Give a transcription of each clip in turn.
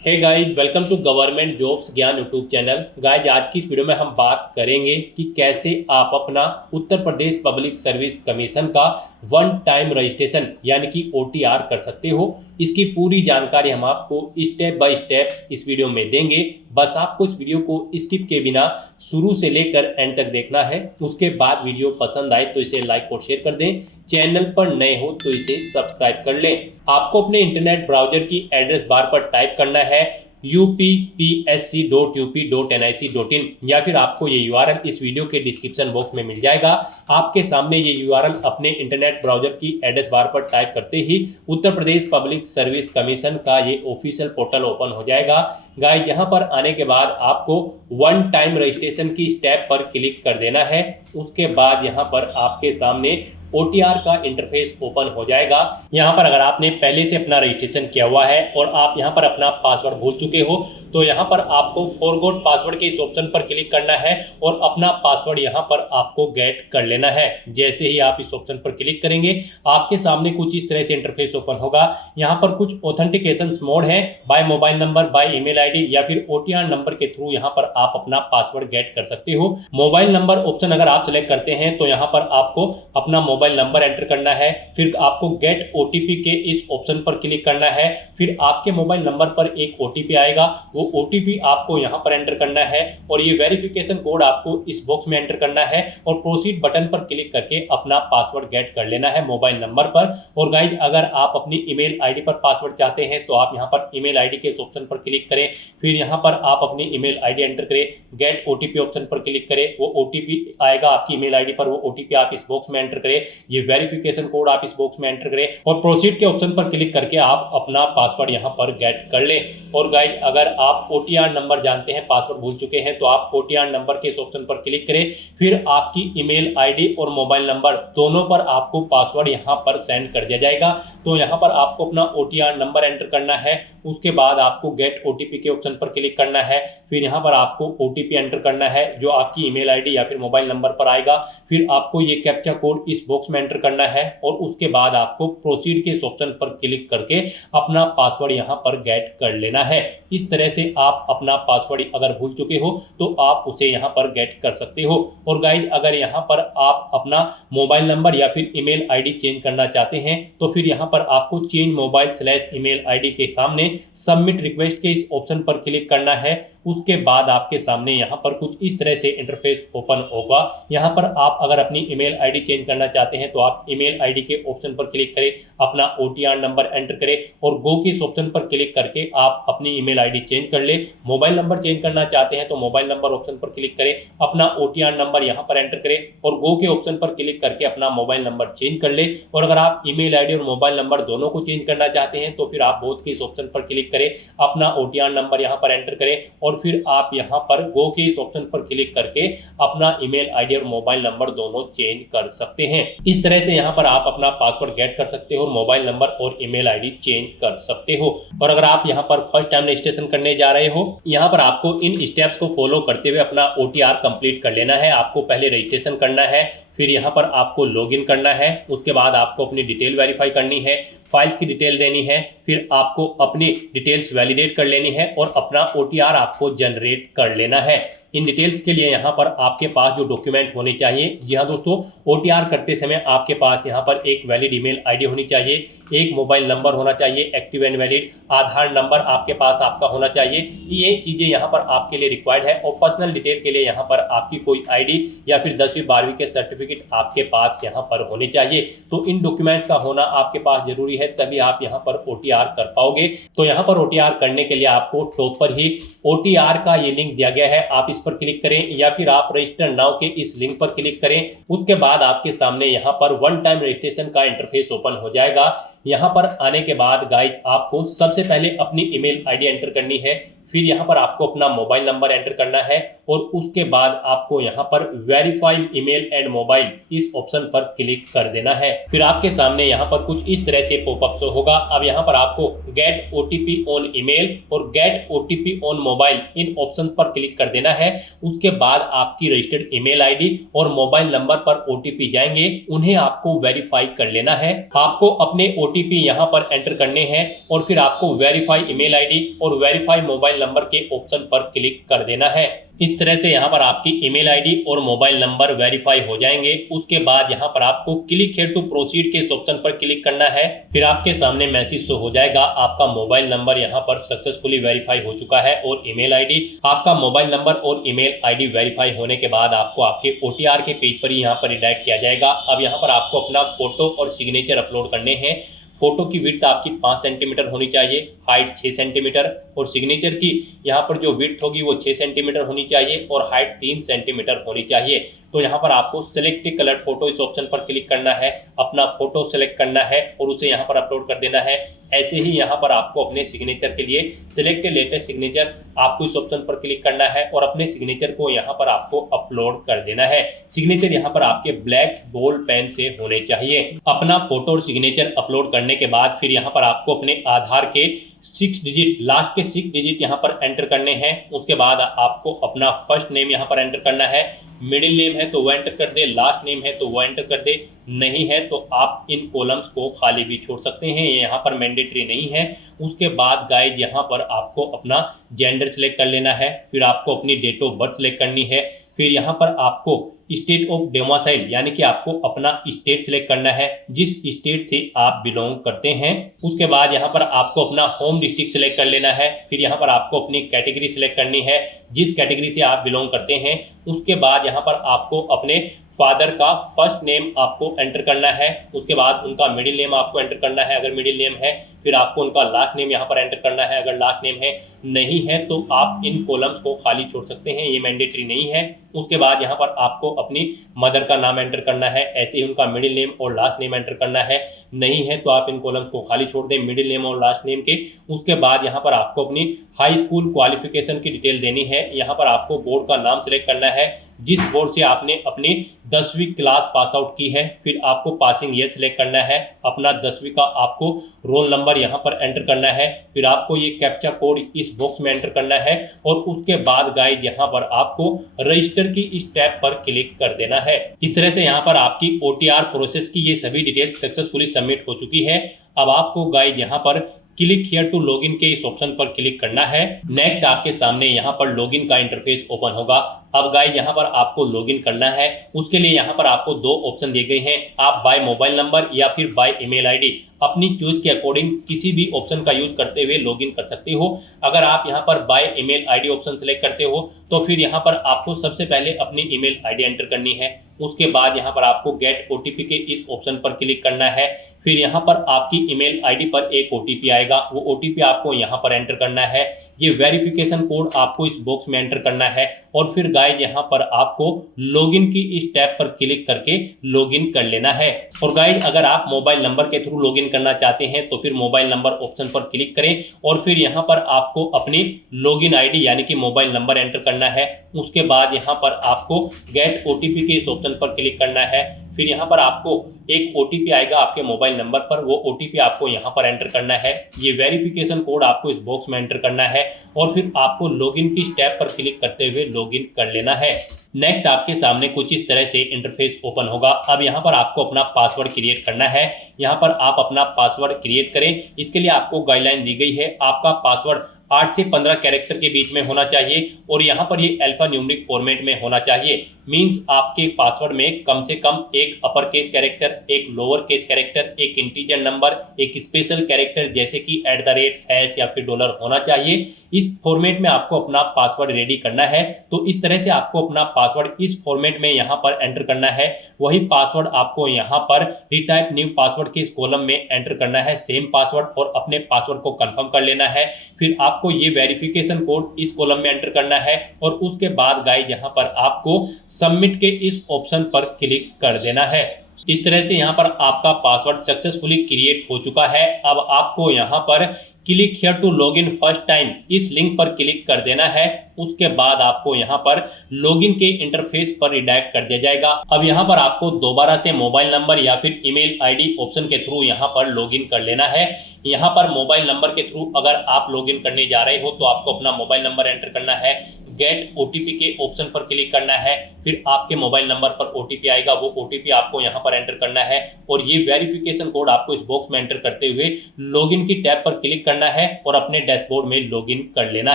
Hey guys, welcome to government jobs Gyan YouTube channel. Guys, आज की इस वीडियो में हम बात करेंगे कि कैसे आप अपना Uttar Pradesh public service commission का वन टाइम रजिस्ट्रेशन यानी कि ओटीआर कर सकते हो। इसकी पूरी जानकारी हम आपको स्टेप बाय स्टेप इस वीडियो में देंगे। बस आपको इस वीडियो को स्किप के बिना शुरू से लेकर एंड तक देखना है। उसके बाद वीडियो पसंद आए तो इसे लाइक और शेयर कर दें। चैनल पर नए हो तो इसे सब्सक्राइब कर लें। आपको अपने इंटरनेट ब्राउजर की एड्रेस बार पर टाइप करना है uppsc.up.nic.in या फिर आपको ये यूआरएल इस वीडियो के डिस्क्रिप्शन बॉक्स में मिल जाएगा। आपके सामने ये यूआरएल अपने इंटरनेट ब्राउजर की एड्रेस बार पर टाइप करते ही Uttar Pradesh public service commission का ये ऑफिशियल पोर्टल ओपन हो जाएगा। गाइस, यहाँ पर आने के बाद आपको वन टाइम रजिस्ट्रेशन की स्टेप पर क्लिक कर देना है। उसके बाद यहाँ पर आपके सामने ओटीआर का इंटरफेस ओपन हो जाएगा। यहाँ पर अगर आपने पहले से अपना रजिस्ट्रेशन किया हुआ है और आप यहाँ पर अपना पासवर्ड भूल चुके हो तो यहाँ पर आपको फॉरगॉट पासवर्ड के इस ऑप्शन पर क्लिक करना है और अपना पासवर्ड यहाँ पर आपको गेट कर लेना है। जैसे ही आप इस ऑप्शन पर क्लिक करेंगे आपके सामने कुछ इस तरह से इंटरफेस ओपन होगा। यहाँ पर कुछ ऑथेंटिकेशन मोड है, by mobile number, by email ID या फिर ओटीआर नंबर के थ्रू यहाँ पर आप अपना पासवर्ड गेट कर सकते हो। मोबाइल नंबर ऑप्शन अगर आप सेलेक्ट करते हैं तो यहाँ पर आपको अपना मोबाइल नंबर एंटर करना है, फिर आपको गेट ओटीपी के इस ऑप्शन पर क्लिक करना है। फिर आपके मोबाइल नंबर पर एक ओटीपी आएगा, वो ओटीपी आपको यहाँ पर एंटर करना है और ये वेरिफिकेशन कोड आपको इस बॉक्स में एंटर करना है और प्रोसीड बटन पर क्लिक करके अपना पासवर्ड गेट कर लेना है मोबाइल नंबर पर। और गाइस, अगर आप अपनी ईमेल आईडी पर पासवर्ड चाहते हैं तो आप यहाँ पर ईमेल आईडी के इस ऑप्शन पर क्लिक करें, फिर यहाँ पर आप अपनी ईमेल आईडी एंटर करें, गेट ओटीपी ऑप्शन पर क्लिक करें, वो ओटीपी आएगा आपकी ईमेल आईडी पर, वो ओटीपी आप इस बॉक्स में एंटर करें, ये वेरिफिकेशन कोड आप इस बॉक्स में एंटर करें और प्रोसीड के ऑप्शन पर क्लिक करके आप अपना पासवर्ड यहाँ पर गेट कर लें। और गाइस, अगर आप ओटीआर नंबर जानते हैं, पासवर्ड भूल चुके हैं तो आप ओटीआर नंबर के इस ऑप्शन पर क्लिक करें, फिर आपकी ईमेल आईडी और मोबाइल नंबर दोनों पर आपको पासवर्ड यहाँ पर सेंड कर दिया जाएगा। तो यहाँ पर आपको अपना ओटीआर नंबर एंटर करना है, उसके बाद आपको गेट ओटीपी के ऑप्शन पर क्लिक करना है, फिर यहाँ पर आपको ओटीपी एंटर करना है जो आपकी ईमेल आईडी या फिर मोबाइल नंबर पर आएगा, फिर आपको ये कैप्चा कोड इस बॉक्स में एंटर करना है और उसके बाद आपको प्रोसीड के इस ऑप्शन पर क्लिक करके अपना पासवर्ड यहाँ पर गेट कर लेना है। इस तरह से आप अपना पासवर्ड अगर भूल चुके हो तो आप उसे यहाँ पर गेट कर सकते हो। और गाइस, अगर यहाँ पर आप अपना मोबाइल नंबर या फिर ईमेल आईडी चेंज करना चाहते हैं तो फिर यहाँ पर आपको चेंज मोबाइल / ईमेल आईडी के सामने सबमिट रिक्वेस्ट के इस ऑप्शन पर क्लिक करना है। उसके बाद आपके सामने यहाँ पर कुछ इस तरह से इंटरफेस ओपन होगा। यहाँ पर आप अगर अपनी ईमेल आईडी चेंज करना चाहते हैं तो आप ईमेल आईडी के ऑप्शन पर क्लिक करें, अपना ओटीआर नंबर एंटर करें और गो के इस ऑप्शन पर क्लिक करके आप अपनी ईमेल आईडी चेंज कर ले। मोबाइल नंबर चेंज करना चाहते हैं तो मोबाइल नंबर ऑप्शन पर क्लिक करें, अपना ओटीआर नंबर यहाँ पर एंटर करें और गो के ऑप्शन पर क्लिक करके अपना मोबाइल नंबर चेंज कर ले। और अगर आप ईमेल आईडी और मोबाइल नंबर दोनों को चेंज करना चाहते हैं तो फिर आप बोथ के इस ऑप्शन पर क्लिक करें, अपना ओटीआर नंबर यहाँ पर एंटर करें और फिर आप यहाँ पर गो के इस ऑप्शन पर क्लिक करके अपना ईमेल आईडी और मोबाइल नंबर दोनों चेंज कर सकते हैं। इस तरह से यहाँ पर आप अपना पासवर्ड गेट कर सकते हो, मोबाइल नंबर और ईमेल आईडी चेंज कर सकते हो। और अगर आप यहाँ पर फर्स्ट टाइम रजिस्ट्रेशन करने जा रहे हो, यहाँ पर आपको इन स्टेप्स को फॉलो करते हुए अपना ओटीआर कंप्लीट कर लेना है। आपको पहले रजिस्ट्रेशन करना है, फिर यहाँ पर आपको लॉगिन करना है, उसके बाद आपको अपनी डिटेल वेरीफाई करनी है, फाइल्स की डिटेल देनी है, फिर आपको अपनी डिटेल्स वैलिडेट कर लेनी है और अपना ओटीआर आपको जनरेट कर लेना है। इन डिटेल्स के लिए यहाँ पर आपके पास जो डॉक्यूमेंट होने चाहिए, जी हाँ दोस्तों, ओटीआर करते समय आपके पास यहाँ पर एक वैलिड ईमेल आईडी होनी चाहिए, एक मोबाइल नंबर होना चाहिए active and valid, Aadhaar number आपके पास आपका होना चाहिए। ये चीज़ें यहाँ पर आपके लिए रिक्वायर्ड है और पर्सनल डिटेल के लिए यहाँ पर आपकी कोई आईडी या फिर 10वीं 12वीं के सर्टिफिकेट आपके पास यहाँ पर होने चाहिए। तो इन डॉक्यूमेंट्स का होना आपके पास जरूरी है, तभी आप यहाँ पर ओटीआर कर पाओगे। तो यहाँ पर ओटीआर करने के लिए आपको टॉप पर ही ओटीआर का ये लिंक दिया गया है, आप इस पर क्लिक करें या फिर आप रजिस्टर नाउ के इस लिंक पर क्लिक करें। उसके बाद आपके सामने यहाँ पर वन टाइम रजिस्ट्रेशन का इंटरफेस ओपन हो जाएगा। यहाँ पर आने के बाद गाइस, आपको सबसे पहले अपनी ईमेल आईडी एंटर करनी है, फिर यहाँ पर आपको अपना मोबाइल नंबर एंटर करना है और उसके बाद आपको यहाँ पर वेरीफाई ईमेल एंड मोबाइल इस ऑप्शन पर क्लिक कर देना है। फिर आपके सामने यहाँ पर कुछ इस तरह से पॉपअप शो होगा। अब यहाँ पर आपको गेट ओटीपी ऑन ईमेल और gate OTP on mobile in option पर क्लिक कर देना है। उसके बाद आपकी रजिस्टर्ड ईमेल आईडी और मोबाइल नंबर पर ओटीपी जाएंगे, उन्हें आपको वेरीफाई कर लेना है। आपको अपने ओटीपी यहाँ पर एंटर करने हैं और फिर आपको वेरीफाई ईमेल आईडी और वेरीफाई मोबाइल नंबर के ऑप्शन पर क्लिक कर देना है। इस तरह से यहाँ पर आपकी ईमेल आईडी और मोबाइल नंबर वेरीफाई हो जाएंगे। उसके बाद यहाँ पर आपको क्लिक हियर टू प्रोसीड के इस ऑप्शन पर क्लिक करना है। फिर आपके सामने मैसेज शो हो जाएगा, आपका मोबाइल नंबर यहाँ पर सक्सेसफुली वेरीफाई हो चुका है और ईमेल आईडी। आपका मोबाइल नंबर और ईमेल आईडी वेरीफाई होने के बाद आपको आपके OTR के पेज पर ही यहाँ पर रिडायरेक्ट किया जाएगा। अब यहाँ पर आपको अपना फोटो और सिग्नेचर अपलोड करने हैं। फोटो की विड्थ आपकी 5 सेंटीमीटर होनी चाहिए, हाइट 6 सेंटीमीटर और सिग्नेचर की यहाँ पर जो विड्थ होगी वो 6 सेंटीमीटर होनी चाहिए और हाइट 3 सेंटीमीटर होनी चाहिए। तो यहाँ पर आपको सिलेक्ट कलर फोटो इस ऑप्शन पर क्लिक करना है, अपना फोटो सेलेक्ट करना है और उसे यहाँ पर अपलोड कर देना है। ऐसे ही यहाँ पर आपको अपने सिग्नेचर के लिए सिलेक्ट लेटेस्ट सिग्नेचर आपको इस ऑप्शन पर क्लिक करना है और अपने सिग्नेचर को यहाँ पर आपको अपलोड कर देना है। सिग्नेचर यहाँ पर आपके ब्लैक बोल्ड पेन से होने चाहिए। अपना फोटो और सिग्नेचर अपलोड करने के बाद फिर यहाँ पर आपको अपने आधार के 6 डिजिट लास्ट के 6 डिजिट यहाँ पर एंटर करने हैं। उसके बाद आपको अपना फर्स्ट नेम यहाँ पर एंटर करना है। मिडिल नेम है तो वो एंटर कर दे, लास्ट नेम है तो वो एंटर कर दे, नहीं है तो आप इन कॉलम्स को खाली भी छोड़ सकते हैं, ये यहाँ पर मैंडेटरी नहीं है। उसके बाद गाइड यहाँ पर आपको अपना जेंडर सेलेक्ट कर लेना है, फिर आपको अपनी डेट ऑफ बर्थ सेलेक्ट करनी है, फिर यहाँ पर आपको स्टेट ऑफ डोमिसाइल यानी कि आपको अपना स्टेट सेलेक्ट करना है, जिस स्टेट से आप बिलोंग करते हैं। उसके बाद यहाँ पर आपको अपना होम डिस्ट्रिक्ट सेलेक्ट कर लेना है, फिर यहाँ पर आपको अपनी कैटेगरी सेलेक्ट करनी है, जिस कैटेगरी से आप बिलोंग करते हैं। उसके बाद यहाँ पर आपको अपने फादर का फर्स्ट नेम आपको एंटर करना है, उसके बाद उनका मिडिल नेम आपको एंटर करना है अगर मिडिल नेम है, फिर आपको उनका लास्ट नेम यहाँ पर एंटर करना है अगर लास्ट नेम है, नहीं है तो आप इन कॉलम्स को खाली छोड़ सकते हैं, ये मैंडेटरी नहीं है। उसके बाद यहाँ पर आपको अपनी मदर का नाम एंटर करना है, ऐसे ही उनका मिडिल नेम और लास्ट नेम एंटर करना है, नहीं है तो आप इन कॉलम्स को खाली छोड़ दें मिडिल नेम और लास्ट नेम के। उसके बाद यहाँ पर आपको अपनी हाई स्कूल क्वालिफिकेशन की डिटेल देनी है, यहाँ पर आपको बोर्ड का नाम सेलेक्ट करना है, जिस बोर्ड से आपने अपनी 10वीं क्लास पास आउट की है, फिर आपको पासिंग ईयर सेलेक्ट करना है, अपना 10वीं का आपको रोल नंबर यहाँ पर एंटर करना है, फिर आपको ये कैप्चा कोड इस बॉक्स में एंटर करना है और उसके बाद गाइड यहाँ पर आपको रजिस्टर की इस टैब पर क्लिक कर देना है। इस तरह से यहाँ पर आपकी OTR प्रोसेस की ये सभी डिटेल सक्सेसफुली सबमिट हो चुकी है। अब आपको गाइड यहाँ पर क्लिक हियर टू लॉगिन के इस ऑप्शन पर क्लिक करना है। नेक्स्ट आपके सामने यहाँ पर लॉगिन का इंटरफेस ओपन होगा। अब गाइस यहाँ पर आपको लॉगिन करना है, उसके लिए यहाँ पर आपको 2 ऑप्शन दिए गए हैं, आप बाय मोबाइल नंबर या फिर बाय ईमेल आईडी अपनी चॉइस के अकॉर्डिंग किसी भी ऑप्शन का यूज करते हुए लॉगिन कर सकते हो। अगर आप यहाँ पर bye email ID option select करते हो तो फिर यहाँ पर आपको सबसे पहले अपनी ईमेल आईडी एंटर करनी है, उसके बाद यहाँ पर आपको गेट OTP के इस ऑप्शन पर क्लिक करना है, फिर यहाँ पर आपकी ईमेल आईडी पर एक OTP आएगा, वो OTP आपको यहाँ पर एंटर करना है, ये वेरिफिकेशन कोड आपको इस बॉक्स में एंटर करना है और फिर गाइस यहाँ पर आपको लॉगिन की इस टैब पर क्लिक करके लॉगिन कर लेना है। और गाइस अगर आप मोबाइल नंबर के थ्रू लॉगिन करना चाहते हैं तो फिर मोबाइल नंबर ऑप्शन पर क्लिक करें और फिर यहाँ पर आपको अपनी लॉगिन आईडी यानी कि मोबाइल नंबर एंटर करना है, उसके बाद यहाँ पर आपको गेट OTP के इस ऑप्शन पर क्लिक करना है, फिर यहाँ पर आपको एक OTP आएगा आपके मोबाइल नंबर पर, वो OTP आपको यहाँ पर एंटर करना है, ये वेरिफिकेशन कोड आपको इस बॉक्स में एंटर करना है और फिर आपको लॉगिन की टैब पर क्लिक करते हुए लॉगिन कर लेना है। नेक्स्ट आपके सामने कुछ इस तरह से इंटरफेस ओपन होगा। अब यहाँ पर आपको अपना पासवर्ड क्रिएट करना है, यहाँ पर आप अपना पासवर्ड क्रिएट करें। इसके लिए आपको गाइडलाइन दी गई है, आपका पासवर्ड 8 से 15 कैरेक्टर के बीच में होना चाहिए और यहाँ पर ये अल्फा न्यूमेरिक फॉर्मेट में होना चाहिए। मींस आपके पासवर्ड में कम से कम एक अपर केस कैरेक्टर, एक लोअर केस कैरेक्टर, एक इंटीजर नंबर, एक स्पेशल कैरेक्टर जैसे कि @ या फिर $, होना चाहिए। इस फॉर्मेट में आपको अपना पासवर्ड रेडी करना है। तो इस तरह से आपको अपना पासवर्ड इस फॉर्मेट में यहाँ पर एंटर करना है। वही पासवर्ड आपको यहाँ पर रिटाइप न्यू पासवर्ड के इस कॉलम में एंटर करना है, सेम पासवर्ड, और अपने पासवर्ड को कंफर्म कर लेना है। फिर आपको ये वेरिफिकेशन कोड इस कॉलम में एंटर करना है और उसके बाद गाइस यहाँ पर आपको सबमिट के इस ऑप्शन पर क्लिक कर देना है। इस तरह से यहाँ पर आपका पासवर्ड सक्सेसफुली क्रिएट हो चुका है। अब आपको यहाँ पर click here to log in first time, इस लिंक पर क्लिक कर देना है। उसके बाद आपको यहाँ पर लॉगिन के इंटरफेस पर रिडायरेक्ट कर दिया जाएगा। अब यहाँ पर आपको दोबारा से मोबाइल नंबर या फिर ईमेल आईडी ऑप्शन के थ्रू यहाँ पर लॉगिन कर लेना है। यहाँ पर मोबाइल नंबर के थ्रू अगर आप लॉगिन करने जा रहे हो तो आपको अपना मोबाइल नंबर एंटर करना है, गेट ओटीपी के ऑप्शन पर क्लिक करना है, फिर आपके मोबाइल नंबर पर ओटीपी आएगा, वो ओटीपी आपको यहाँ पर एंटर करना है और ये वेरिफिकेशन कोड आपको इस बॉक्स में एंटर करते हुए लॉगिन की टैब पर क्लिक करना है और अपने डैशबोर्ड में लॉगिन कर लेना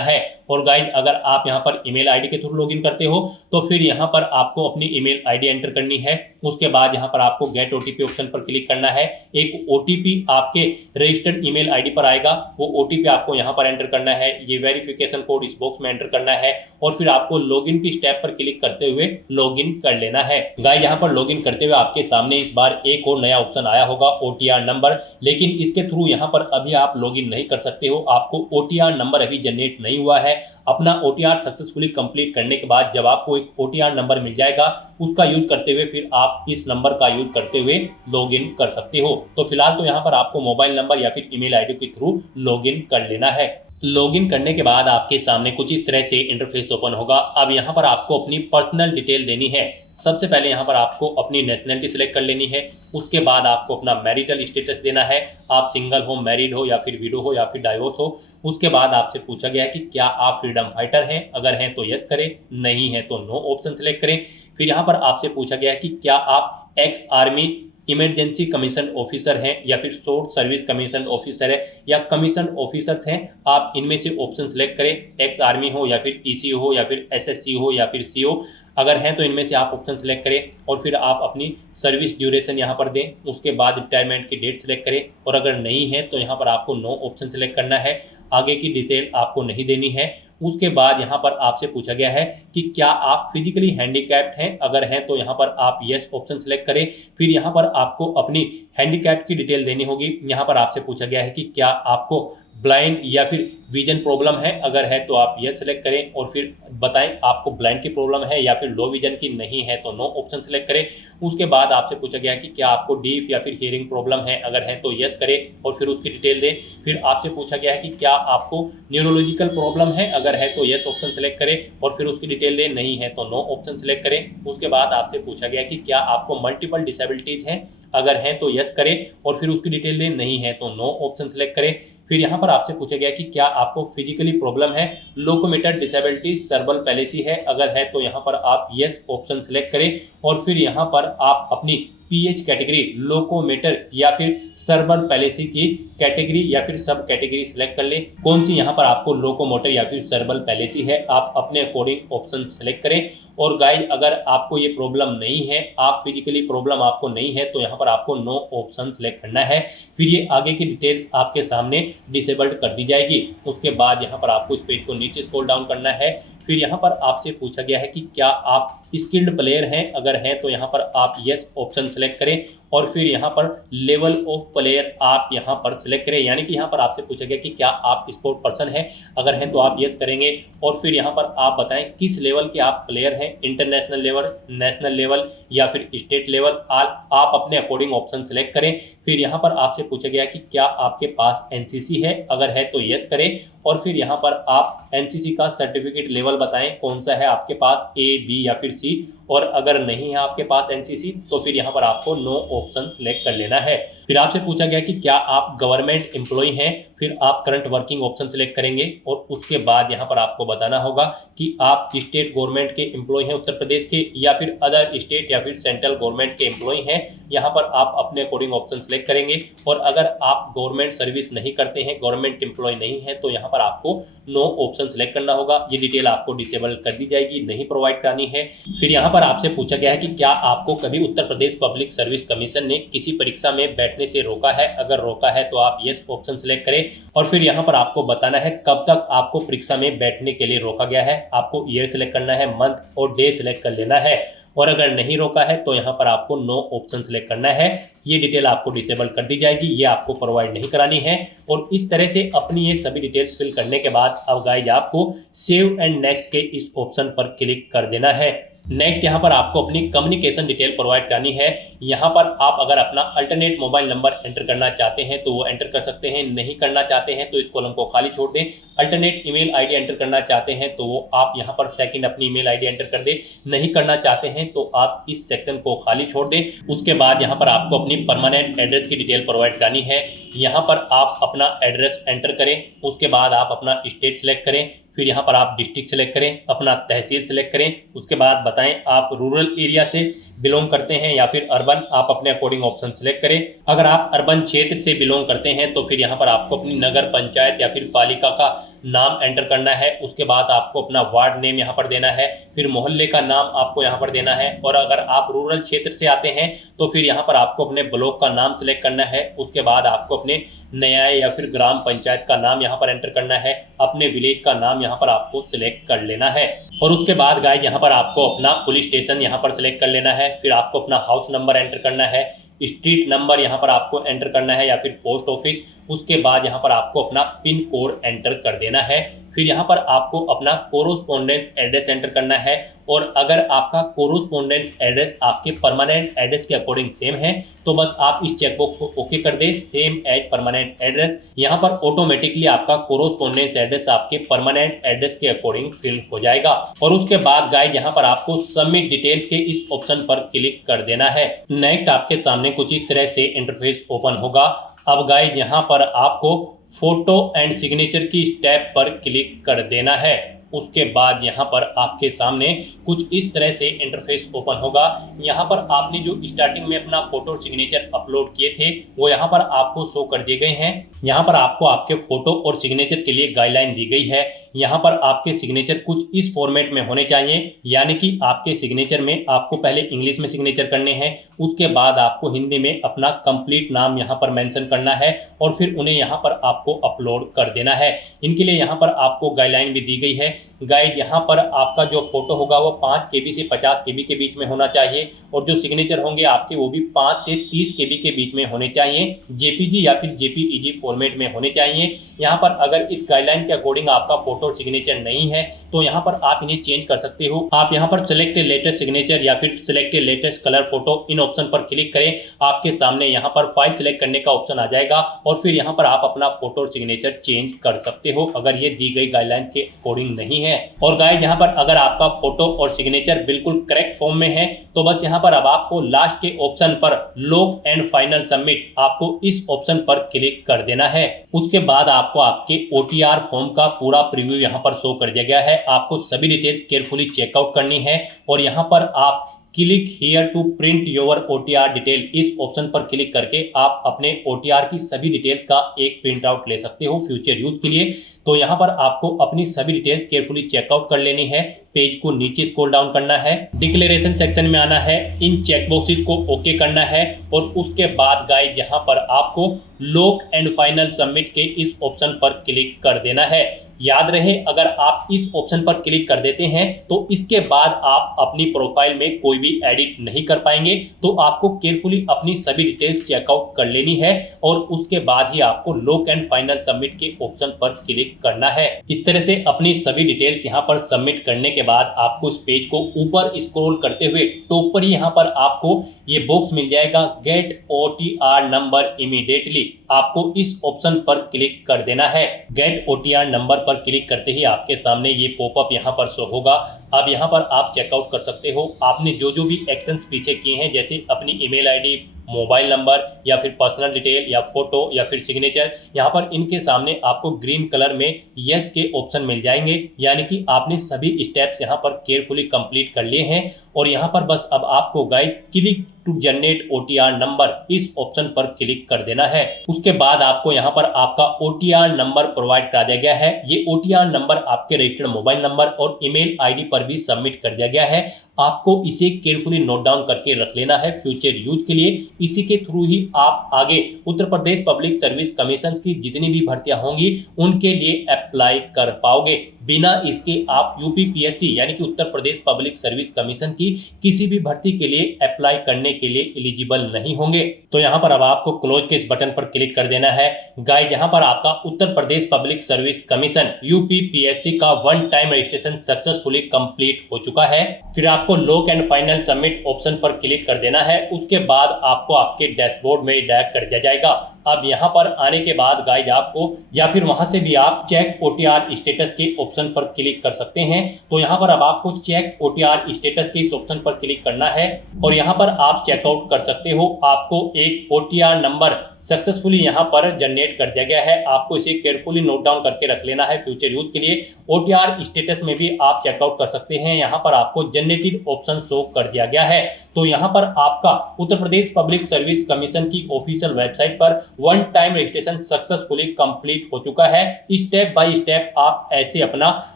है। और गाइज अगर आप यहाँ पर ईमेल आईडी के थ्रू लॉगिन करते हो तो फिर यहाँ पर आपको अपनी ईमेल आईडी एंटर करनी है। उसके बाद यहाँ पर आपको गेट ओटीपी ऑप्शन पर क्लिक करना है, एक ओटीपी आपके रजिस्टर्ड ईमेल आईडी पर आएगा, वो ओटीपी आपको यहाँ पर एंटर करना है, ये वेरिफिकेशन कोड इस बॉक्स में एंटर करना है और फिर आपको लॉगिन की स्टेप पर क्लिक करते हुए लॉगिन कर लेना है। गाइस यहाँ पर लॉगिन करते हुए आपके सामने इस बार एक और नया ऑप्शन आया होगा, ओटीआर नंबर, लेकिन इसके थ्रू यहाँ पर अभी आप लॉगिन नहीं कर सकते हो, आपको ओटीआर नंबर अभी जनरेट नहीं हुआ है। अपना ओटीआर सक्सेसफुली कंप्लीट करने के बाद जब आपको एक ओटीआर नंबर मिल जाएगा उसका यूज करते हुए फिर आप इस नंबर का यूज करते हुए लॉगिन कर सकते हो। तो फिलहाल तो यहाँ पर आपको मोबाइल नंबर या फिर ईमेल आईडी के थ्रू लॉगिन कर लेना है। लॉगिन करने के बाद आपके सामने कुछ इस तरह से इंटरफेस ओपन होगा। अब यहाँ पर आपको अपनी पर्सनल डिटेल देनी है। सबसे पहले यहाँ पर आपको अपनी नेशनलिटी सिलेक्ट कर लेनी है। उसके बाद आपको अपना मैरिटल स्टेटस देना है, आप सिंगल हो, मैरिड हो या फिर विडो हो या फिर डाइवोर्स हो। उसके बाद आपसे पूछा गया है कि क्या आप फ्रीडम फाइटर हैं, अगर हैं तो यस करें, नहीं है तो नो ऑप्शन सेलेक्ट करें। फिर यहाँ पर आपसे पूछा गया है कि क्या आप ex army emergency commission officer हैं या फिर शॉर्ट सर्विस कमीशन ऑफिसर है या कमीशन ऑफिसर्स हैं, आप इनमें से ऑप्शन सेलेक्ट करें, एक्स आर्मी हो या फिर ईसीओ हो या फिर एसएससी हो या फिर सीओ। अगर हैं तो इनमें से आप ऑप्शन सेलेक्ट करें और फिर आप अपनी सर्विस ड्यूरेशन यहाँ पर दें। उसके बाद रिटायरमेंट की डेट सेलेक्ट करें और अगर नहीं है तो यहाँ पर आपको नो ऑप्शन सेलेक्ट करना है, आगे की डिटेल आपको नहीं देनी है। उसके बाद यहाँ पर आपसे पूछा गया है कि क्या आप फिजिकली हैंडीकैप्ड हैं, अगर हैं तो यहाँ पर आप यस ऑप्शन सेलेक्ट करें। फिर यहाँ पर आपको अपनी हैंडीकैप की डिटेल देनी होगी। यहाँ पर आपसे पूछा गया है कि क्या आपको ब्लाइंड या फिर विजन प्रॉब्लम है, अगर है तो आप यस सेलेक्ट करें और फिर बताएं आपको ब्लाइंड की प्रॉब्लम है या फिर लो विजन की, नहीं है तो नो ऑप्शन सेलेक्ट करें। उसके बाद आपसे पूछा गया कि क्या आपको डीफ या फिर हियरिंग प्रॉब्लम है, अगर है तो यस करें और फिर उसकी डिटेल दें। फिर आपसे पूछा गया है कि क्या आपको न्यूरोलॉजिकल प्रॉब्लम है, अगर है तो यस ऑप्शन सेलेक्ट करें और फिर उसकी डिटेल दें, नहीं है तो नो ऑप्शन सेलेक्ट करें। उसके बाद आपसे पूछा गया कि क्या आपको मल्टीपल डिसेबिलिटीज हैं, अगर हैं तो यस करें और फिर उसकी डिटेल दें, नहीं है तो नो ऑप्शन सेलेक्ट करें। फिर यहाँ पर आपसे पूछा गया कि क्या आपको फिजिकली प्रॉब्लम है, लोकोमोटर डिसेबिलिटी, सर्बल पैलेसी है, अगर है तो यहाँ पर आप यस ऑप्शन सेलेक्ट करें और फिर यहाँ पर आप अपनी पीएच कैटेगरी, लोकोमोटर या फिर सर्बल पैलेसी की कैटेगरी या फिर सब कैटेगरी सिलेक्ट कर लें। कौन सी यहाँ पर आपको लोकोमोटर या फिर सर्बल पैलेसी है, आप अपने अकॉर्डिंग ऑप्शन सेलेक्ट करें। और गाइस अगर आपको ये प्रॉब्लम नहीं है, आप फिजिकली प्रॉब्लम आपको नहीं है, तो यहाँ पर आपको नो ऑप्शन सेलेक्ट करना है। फिर ये आगे की डिटेल्स आपके सामने डिसेबल्ड कर दी जाएगी। उसके बाद यहाँ पर आपको इस पेज को नीचे स्क्रॉल डाउन करना है। फिर यहाँ पर आपसे पूछा गया है कि क्या आप स्किल्ड प्लेयर हैं, अगर हैं तो यहाँ पर आप यस ऑप्शन सेलेक्ट करें और फिर यहाँ पर लेवल ऑफ प्लेयर आप यहाँ पर सिलेक्ट करें। यानी कि यहाँ पर आपसे पूछा गया कि क्या आप स्पोर्ट पर्सन हैं, अगर हैं तो आप यस करेंगे और फिर यहाँ पर आप बताएं किस लेवल के आप प्लेयर हैं, इंटरनेशनल लेवल, नेशनल लेवल या फिर स्टेट लेवल, आप अपने अकॉर्डिंग ऑप्शन सेलेक्ट करें। फिर यहाँ पर आपसे पूछा गया कि क्या आपके पास एनसीसी है, अगर है तो यस करें और फिर यहाँ पर आप एनसीसी का सर्टिफिकेट लेवल बताएं कौन सा है आपके पास, ए, बी या फिर सी, और अगर नहीं है आपके पास एनसीसी तो फिर यहाँ पर आपको नो ऑप्शन सेलेक्ट कर लेना है। फिर आपसे पूछा गया कि क्या आप गवर्नमेंट एम्प्लॉय हैं, फिर आप करंट वर्किंग ऑप्शन सेलेक्ट करेंगे और उसके बाद यहाँ पर आपको बताना होगा कि आप स्टेट गवर्नमेंट के एम्प्लॉय हैं उत्तर प्रदेश के या फिर अदर स्टेट या फिर सेंट्रल गवर्नमेंट के एम्प्लॉय हैं। यहाँ पर आप अपने अकॉर्डिंग ऑप्शन सेलेक्ट करेंगे और अगर आप गवर्नमेंट सर्विस नहीं करते हैं, गवर्नमेंट एम्प्लॉय नहीं है, तो यहाँ पर आपको नो ऑप्शन सेलेक्ट करना होगा। ये डिटेल आपको डिसेबल कर दी जाएगी, नहीं प्रोवाइड करानी है। फिर यहाँ पर आपसे पूछा गया है कि क्या आपको कभी Uttar Pradesh public service commission ने किसी परीक्षा में बैठने से रोका है, अगर रोका है तो आप यस ऑप्शन सेलेक्ट करें और फिर यहाँ पर आपको बताना है कब तक आपको परीक्षा में बैठने के लिए रोका गया है। आपको ईयर सेलेक्ट करना है, मंथ और डे सेलेक्ट कर लेना है और अगर नहीं रोका है तो यहाँ पर आपको नो ऑप्शन सेलेक्ट करना है। ये डिटेल आपको डिसेबल कर दी जाएगी, ये आपको प्रोवाइड नहीं करानी है। और इस तरह से अपनी ये सभी डिटेल्स फिल करने के बाद अब गाइज आपको सेव एंड नेक्स्ट के इस ऑप्शन पर क्लिक कर देना है। नेक्स्ट यहाँ पर आपको अपनी कम्युनिकेशन डिटेल प्रोवाइड करनी है। यहाँ पर आप अगर अपना अल्टरनेट मोबाइल नंबर एंटर करना चाहते हैं तो वो एंटर कर सकते हैं, नहीं करना चाहते हैं तो इस कॉलम को खाली छोड़ दें। अल्टरनेट ईमेल आईडी एंटर करना चाहते हैं तो वो आप यहाँ पर सेकंड अपनी ईमेल आईडी एंटर कर दें, नहीं करना चाहते हैं तो आप इस सेक्शन को खाली छोड़ दें। उसके बाद यहाँ पर आपको अपनी परमानेंट एड्रेस की डिटेल प्रोवाइड करनी है। यहाँ पर आप अपना एड्रेस एंटर करें, उसके बाद आप अपना स्टेट सेलेक्ट करें, फिर यहाँ पर आप डिस्ट्रिक्ट सेलेक्ट करें, अपना तहसील सेलेक्ट करें। उसके बाद बताएं आप रूरल एरिया से बिलोंग करते हैं या फिर अर्बन, आप अपने अकॉर्डिंग ऑप्शन सेलेक्ट करें। अगर आप अर्बन क्षेत्र से बिलोंग करते हैं तो फिर यहाँ पर आपको अपनी नगर पंचायत या फिर पालिका का नाम एंटर करना है। उसके बाद आपको अपना वार्ड नेम यहाँ पर देना है, फिर मोहल्ले का नाम आपको यहाँ पर देना है। और अगर आप रूरल क्षेत्र से आते हैं तो फिर यहाँ पर आपको अपने ब्लॉक का नाम सेलेक्ट करना है। उसके बाद आपको अपने न्याय या फिर ग्राम पंचायत का नाम यहाँ पर एंटर करना है, अपने विलेज का नाम यहाँ पर आपको सिलेक्ट कर लेना है। और उसके बाद गाइस यहाँ पर आपको अपना पुलिस स्टेशन यहाँ पर सिलेक्ट कर लेना है, फिर आपको अपना हाउस नंबर एंटर करना है, स्ट्रीट नंबर यहाँ पर आपको एंटर करना है या फिर पोस्ट ऑफिस। उसके बाद यहाँ पर आपको अपना पिन कोड एंटर कर देना है, फिर यहाँ पर आपको अपना कोरोस्पोंडेंस एड्रेस एंटर करना है। और अगर आपका कोरोस्पोंडेंस एड्रेस आपके परमानेंट एड्रेस के अकॉर्डिंग सेम है तो बस आप इस चेकबॉक्स को ओके कर दें, सेम एज परमानेंट एड्रेस। यहाँ पर ऑटोमेटिकली आपका कोरोस्पोंडेंस एड्रेस आपके परमानेंट एड्रेस के अकॉर्डिंग फिल हो जाएगा। और उसके बाद गाइस यहाँ पर आपको सबमिट डिटेल्स के इस ऑप्शन पर क्लिक कर देना है। नेक्स्ट आपके सामने कुछ इस तरह से इंटरफेस ओपन होगा। अब गाइस यहाँ पर आपको फोटो एंड सिग्नेचर की स्टेप पर क्लिक कर देना है। उसके बाद यहाँ पर आपके सामने कुछ इस तरह से इंटरफेस ओपन होगा। यहाँ पर आपने जो स्टार्टिंग में अपना फोटो और सिग्नेचर अपलोड किए थे वो यहाँ पर आपको शो कर दिए गए हैं। यहाँ पर आपको आपके फोटो और सिग्नेचर के लिए गाइडलाइन दी गई है। यहाँ पर आपके सिग्नेचर कुछ इस फॉर्मेट में होने चाहिए, यानी कि आपके सिग्नेचर में आपको पहले इंग्लिश में सिग्नेचर करने हैं, उसके बाद आपको हिंदी में अपना कंप्लीट नाम यहाँ पर मेंशन करना है और फिर उन्हें यहाँ पर आपको अपलोड कर देना है। इनके लिए यहाँ पर आपको गाइडलाइन भी दी गई है। गाइड यहाँ पर आपका जो फोटो होगा वो 5 KB से 50 KB के बीच में होना चाहिए और जो सिग्नेचर होंगे आपके वो भी 5 से 30 KB के बीच में होने चाहिए, JPG या फिर JPEG फॉर्मेट में होने चाहिए। यहाँ पर अगर इस गाइडलाइन के अकॉर्डिंग आपका फोटो और सिग्नेचर नहीं है तो यहाँ पर आप इन्हें चेंज कर सकते हो। आप यहाँ पर सिलेक्ट लेटेस्ट सिग्नेचर या फिर सिलेक्ट लेटेस्ट कलर फोटो, इन ऑप्शन पर क्लिक करें। आपके सामने यहाँ पर फाइल सिलेक्ट करने का ऑप्शन आ जाएगा और फिर यहाँ पर आप अपना फोटो और सिग्नेचर चेंज कर सकते हो अगर ये दी गई गाइडलाइन के अकॉर्डिंग नहीं है। और गाइस यहाँ पर अगर आपका फोटो और सिग्नेचर बिल्कुल करेक्ट फॉर्म में है तो बस यहाँ पर अब आपको लास्ट के ऑप्शन पर लॉक एंड फाइनल सबमिट, आपको इस ऑप्शन पर क्लिक कर देना है। उसके बाद आपको आपके OTR फॉर्म का पूरा प्रीव्यू यहाँ पर शो कर दिया गया है। आपको सभी डिटेल्स केयरफुली चेकआउट करनी है और यहाँ पर आप click here to print your OTR detail, इस ऑप्शन पर क्लिक करके आप अपने OTR की सभी डिटेल्स का एक प्रिंट आउट ले सकते हो फ्यूचर यूज के लिए। तो यहाँ पर आपको अपनी सभी डिटेल्स केयरफुली चेकआउट कर लेनी है। पेज को नीचे स्क्रॉल डाउन करना है, डिक्लेरेशन सेक्शन में आना है, इन चेकबॉक्सेस को ओके करना है और उसके बाद गाइस यहाँ पर आपको लॉक एंड फाइनल सबमिट के इस ऑप्शन पर क्लिक कर देना है। याद रहे अगर आप इस ऑप्शन पर क्लिक कर देते हैं तो इसके बाद आप अपनी प्रोफाइल में कोई भी एडिट नहीं कर पाएंगे। तो आपको केयरफुली अपनी सभी डिटेल्स चेकआउट कर लेनी है और उसके बाद ही आपको लॉक एंड फाइनल सबमिट के ऑप्शन पर क्लिक करना है। इस तरह से अपनी सभी डिटेल्स यहाँ पर सबमिट करने के बाद आपको इस पेज को ऊपर स्क्रॉल करते हुए टॉप पर ही यहाँ पर आपको ये बॉक्स मिल जाएगा, गेट OTR नंबर इमीडिएटली। आपको इस ऑप्शन पर क्लिक कर देना है। गेट OTR नंबर पर क्लिक करते ही आपके सामने ये पॉपअप यहाँ पर शो होगा। अब यहाँ पर आप चेकआउट कर सकते हो आपने जो जो भी एक्शंस पीछे किए हैं, जैसे अपनी ईमेल आईडी, मोबाइल नंबर या फिर पर्सनल डिटेल या फोटो या फिर सिग्नेचर, यहाँ पर इनके सामने आपको ग्रीन कलर में यस के ऑप्शन मिल जाएंगे, यानी कि आपने सभी स्टेप्स यहाँ पर केयरफुली कंप्लीट कर लिए हैं। और यहाँ पर बस अब आपको guide click to generate OTR number, इस ऑप्शन पर क्लिक कर देना है। उसके बाद आपको यहाँ पर आपका OTR नंबर प्रोवाइड करा दिया गया है। ये OTR नंबर आपके रजिस्टर्ड मोबाइल नंबर और ईमेल आईडी पर भी सबमिट कर दिया गया है। आपको इसे केयरफुली नोट डाउन करके रख लेना है फ्यूचर यूज के लिए। इसी के थ्रू ही आप आगे Uttar Pradesh public service commission की जितनी भी भर्तियां होंगी उनके लिए अप्लाई कर पाओगे। बिना इसके आप UPPSC यानी कि Uttar Pradesh public service commission की किसी भी भर्ती के लिए अप्लाई करने के लिए एलिजिबल नहीं होंगे। तो यहाँ पर अब आपको क्लोज के इस बटन पर क्लिक कर देना है। गाइस यहाँ पर आपका Uttar Pradesh public service commission UPPSC का one time registration successfully complete हो चुका है। फिर आपको lock and final submit option पर क्लिक कर देना है। उसके बाद आपको आपके डैशबोर्ड में डायरेक्ट कर दिया जाएगा। अब यहाँ पर आने के बाद गाइस आपको या फिर वहां से भी आप चेक ओटीआर स्टेटस के ऑप्शन पर क्लिक कर सकते हैं। तो यहाँ पर अब आपको चेक ओटीआर स्टेटस के इस ऑप्शन पर क्लिक करना है और यहाँ पर आप चेकआउट कर सकते हो। आपको एक ओटीआर नंबर सक्सेसफुली यहाँ पर जनरेट कर दिया गया है। आपको इसे केयरफुली नोट डाउन करके रख लेना है फ्यूचर यूज के लिए। ओटीआर स्टेटस में भी आप चेकआउट कर सकते हैं। यहाँ पर आपको जनरेटेड ऑप्शन शो कर दिया गया है। तो यहाँ पर आपका Uttar Pradesh public service commission की ऑफिशियल वेबसाइट पर one time registration successfully complete हो चुका है। स्टेप बाय स्टेप आप ऐसे अपना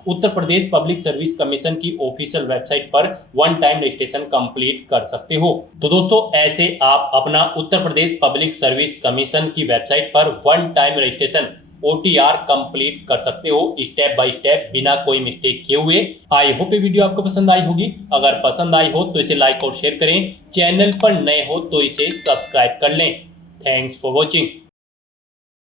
Uttar Pradesh public service commission की ऑफिशियल वेबसाइट पर वन टाइम रजिस्ट्रेशन कंप्लीट कर सकते हो। तो दोस्तों ऐसे आप अपना Uttar Pradesh public service commission की वेबसाइट पर one time registration OTR complete कर सकते हो स्टेप बाय स्टेप बिना कोई मिस्टेक किए हुए। आई होप ये वीडियो आपको पसंद आई होगी। अगर पसंद आई हो तो इसे लाइक और शेयर करें। चैनल पर नए हो तो इसे सब्सक्राइब कर लें। Thanks for watching.